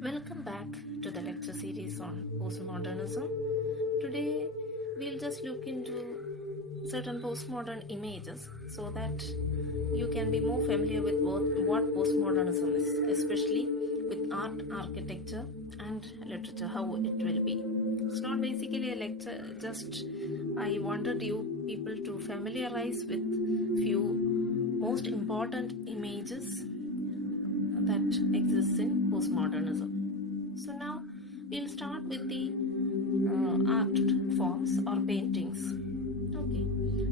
Welcome back to the lecture series on postmodernism. Today we'll just look into certain postmodern images so that you can be more familiar with what postmodernism is, especially with art, architecture and literature, how it will be. It's not basically a lecture, just I wanted you people to familiarize with few most important images that exists in postmodernism. So now we'll start with the art forms or paintings. Okay,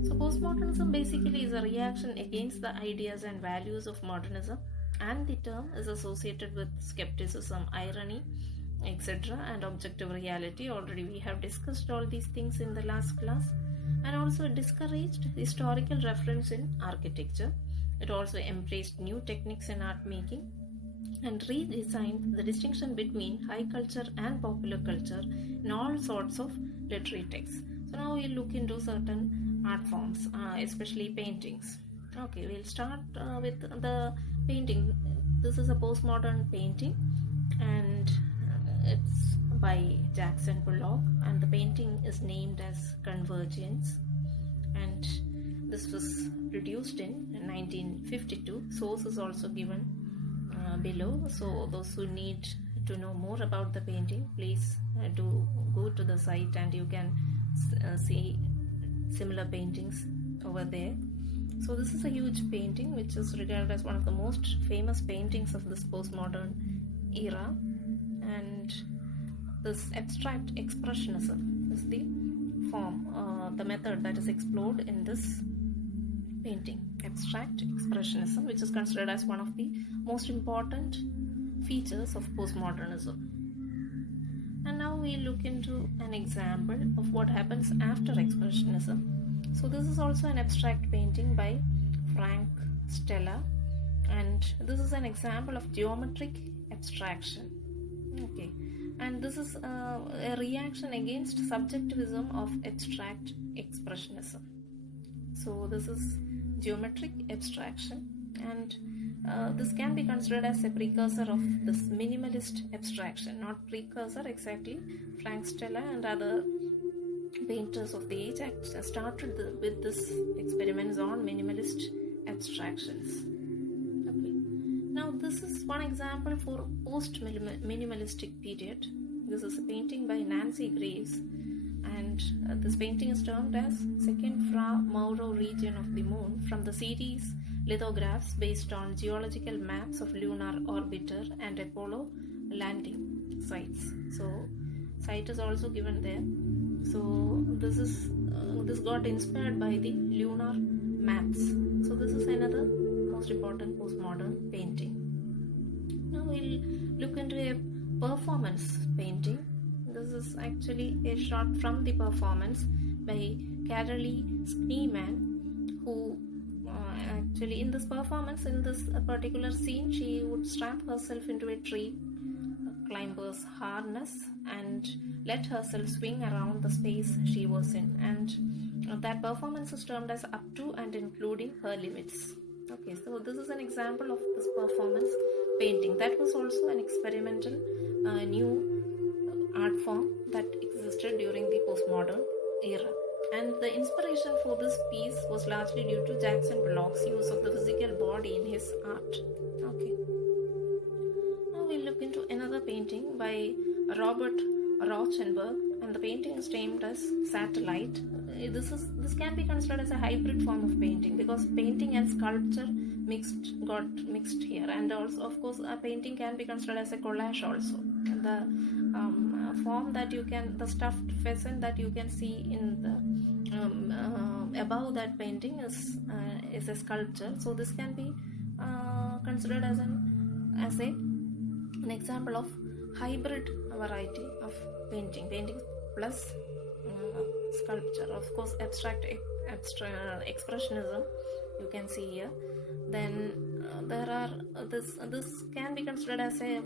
so postmodernism basically is a reaction against the ideas and values of modernism, and the term is associated with skepticism, irony, etc., and objective reality. Already we have discussed all these things in the last class, and also discouraged historical reference in architecture. It also embraced new techniques in art making and redesigned the distinction between high culture and popular culture in all sorts of literary texts. So now we'll look into certain art forms, especially paintings. Okay, we'll start with the painting. This is a postmodern painting, and it's by Jackson Pollock, and the painting is named as Convergence, and this was produced in 1952. Source is also given below, so those who need to know more about the painting, please do go to the site and you can see similar paintings over there. So this is a huge painting which is regarded as one of the most famous paintings of this postmodern era, and this abstract expressionism is the form, the method that is explored in this painting. Abstract expressionism, which is considered as one of the most important features of postmodernism. And now we look into an example of what happens after expressionism. So this is also an abstract painting by Frank Stella, and this is an example of geometric abstraction. Okay, and this is a reaction against subjectivism of abstract expressionism. So this is geometric abstraction, and this can be considered as a precursor of this minimalist abstraction, not precursor exactly. Frank Stella and other painters of the age started with this experiments on minimalist abstractions. Okay, now this is one example for post-minimalistic period. This is a painting by Nancy Graves, and this painting is termed as Second Fra Mauro region of the moon from the series lithographs based on geological maps of lunar orbiter and Apollo landing sites. So site is also given there. So this got inspired by the lunar maps. So this is another most important postmodern painting. Now we'll look into a performance painting. This is actually a shot from the performance by Carolee Schneemann, who actually in this performance, in this particular scene, she would strap herself into a tree climber's harness and let herself swing around the space she was in, and that performance is termed as up to and including her limits. Okay, so this is an example of this performance painting. That was also an experimental new art form that existed during the postmodern era, and the inspiration for this piece was largely due to Jackson Pollock's use of the physical body in his art. Okay, now we'll look into another painting by Robert Rauschenberg, and the painting is named as Satellite. This can be considered as a hybrid form of painting, because painting and sculpture got mixed here, and also of course a painting can be considered as a collage also. The form that the stuffed pheasant that you can see in the above that painting is a sculpture. So this can be considered as an example of hybrid variety of painting plus sculpture. Of course, abstract expressionism you can see here. Then there are this can be considered as a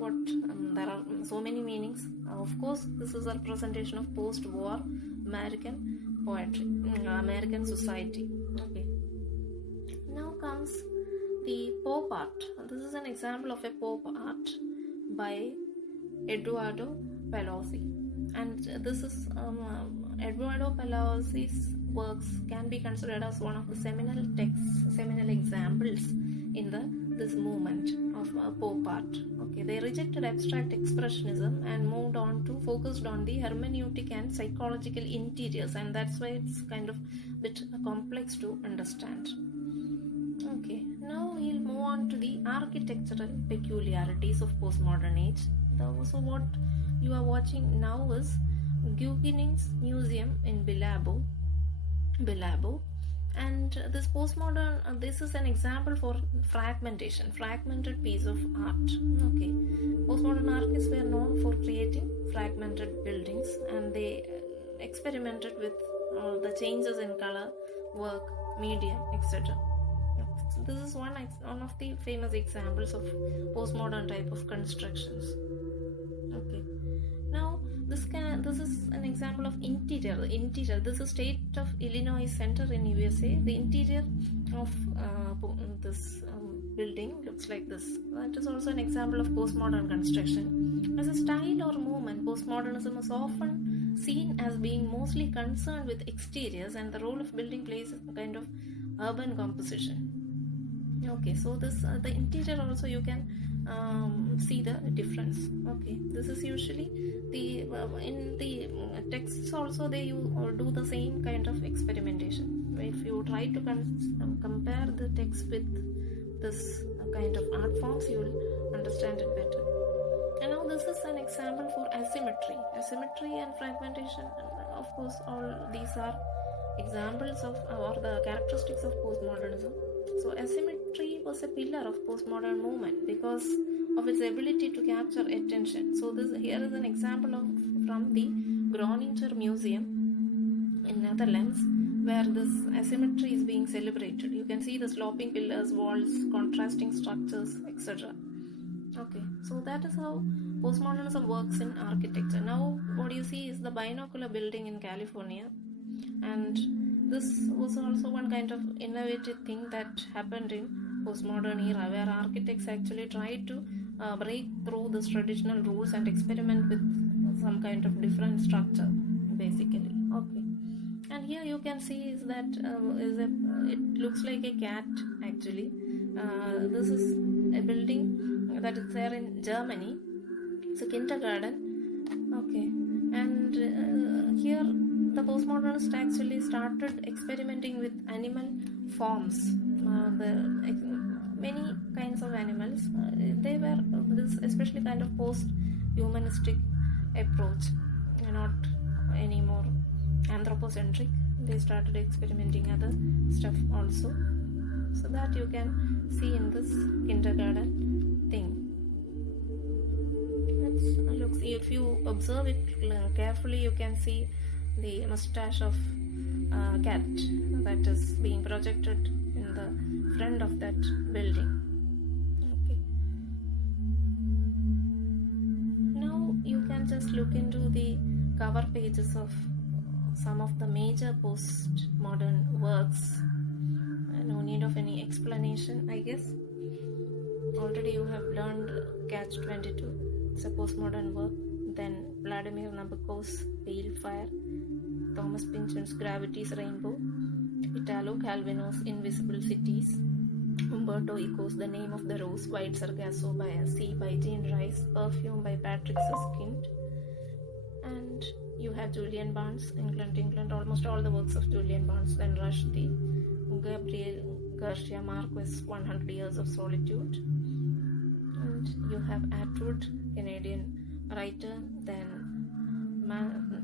there are so many meanings. Of course, this is a representation of post-war American poetry, American society. Okay, now comes the pop art. This is an example of a pop art by Eduardo Palazzi. And this is Eduardo Palazzi's works can be considered as one of the seminal examples in this movement of pop art. Okay, they rejected abstract expressionism and moved on to focused on the hermeneutic and psychological interiors, and that's why it's kind of a bit complex to understand. Okay, now we'll move on to the architectural peculiarities of postmodern age. So what you are watching now is Guggenheim's museum in Bilbao, and this postmodern, this is an example for fragmented piece of art. Okay, postmodern artists were known for creating fragmented buildings, and they experimented with the changes in color, work, medium, etc. This is one of the famous examples of postmodern type of constructions. Okay, now this is an example of interior. This is state of Illinois Center in USA. The interior of this building looks like this. That is also an example of postmodern construction. As a style or movement, postmodernism is often seen as being mostly concerned with exteriors, and the role of building plays a kind of urban composition. Okay, so this the interior also you can see the difference. Okay, this is usually the in the texts also they do the same kind of experimentation. If you try to compare the text with this kind of art forms, you will understand it better. And now this is an example for asymmetry and fragmentation. Of course, all these are examples of or the characteristics of postmodernism. So asymmetry was a pillar of postmodern movement because of its ability to capture attention. So here is an example from the Groninger Museum in Netherlands, where this asymmetry is being celebrated. You can see the sloping pillars, walls, contrasting structures, etc. Okay, so that is how postmodernism works in architecture. Now what you see is the binocular building in California, and this was also one kind of innovative thing that happened in postmodern era, where architects actually tried to break through these traditional rules and experiment with some kind of different structure, basically. Okay, and here you can see is that it looks like a cat actually. This is a building that is there in Germany. It's a kindergarten. Okay, and here the postmodernists actually started experimenting with animal forms. Many kinds of animals. They were this especially kind of post-humanistic approach, not anymore anthropocentric. They started experimenting other stuff also. So that you can see in this kindergarten thing. If you observe it carefully, you can see the mustache of a cat that is being projected in the front of that building. Okay. Now you can just look into the cover pages of some of the major postmodern works. No need of any explanation, I guess. Already you have learned Catch-22. It's a postmodern work. Then Vladimir Nabokov's Pale Fire, Thomas Pynchon's Gravity's Rainbow, Italo Calvino's Invisible Cities, Umberto Eco's The Name of the Rose, White Sargasso by Sea by Jean Rice, Perfume by Patrick Suskind, and you have Julian Barnes, England, almost all the works of Julian Barnes. Then Rushdie, Gabriel Garcia Marquez' 100 Years of Solitude, and you have Atwood, Canadian writer. Then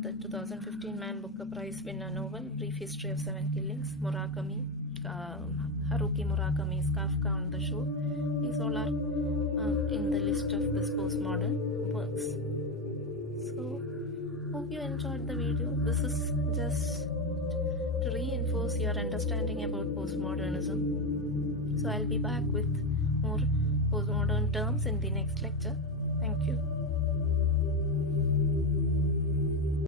the 2015 Man Booker Prize winner novel Brief History of 7 Killings, Murakami, Haruki Murakami's Kafka on the Shore. These all are in the list of this postmodern works. So hope you enjoyed the video. This is just to reinforce your understanding about postmodernism. So I'll be back with more postmodern terms in the next lecture. Thank you.